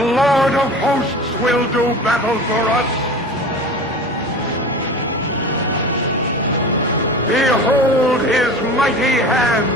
The Lord of hosts will do battle for us. Behold his mighty hand.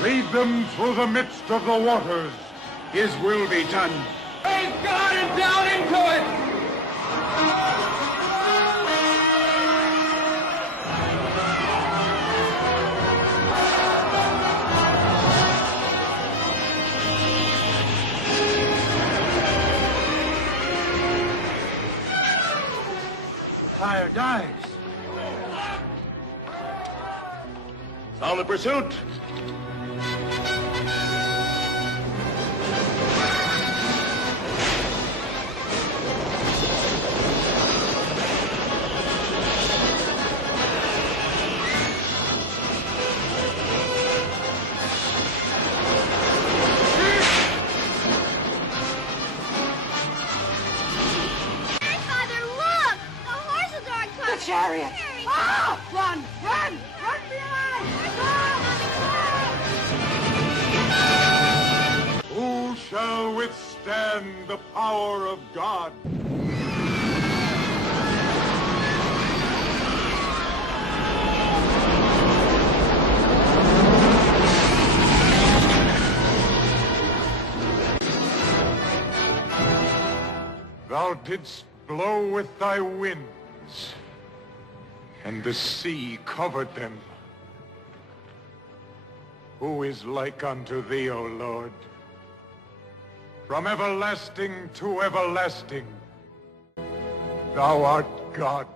Lead them through the midst of the waters. His will be done. Praise God and down into it! The fire dies. On the pursuit. Chariot! Ah! Run! Run! Run behind! Who shall withstand the power of God? Thou didst blow with thy winds, and the sea covered them. Who is like unto thee, O Lord? From everlasting to everlasting, thou art God.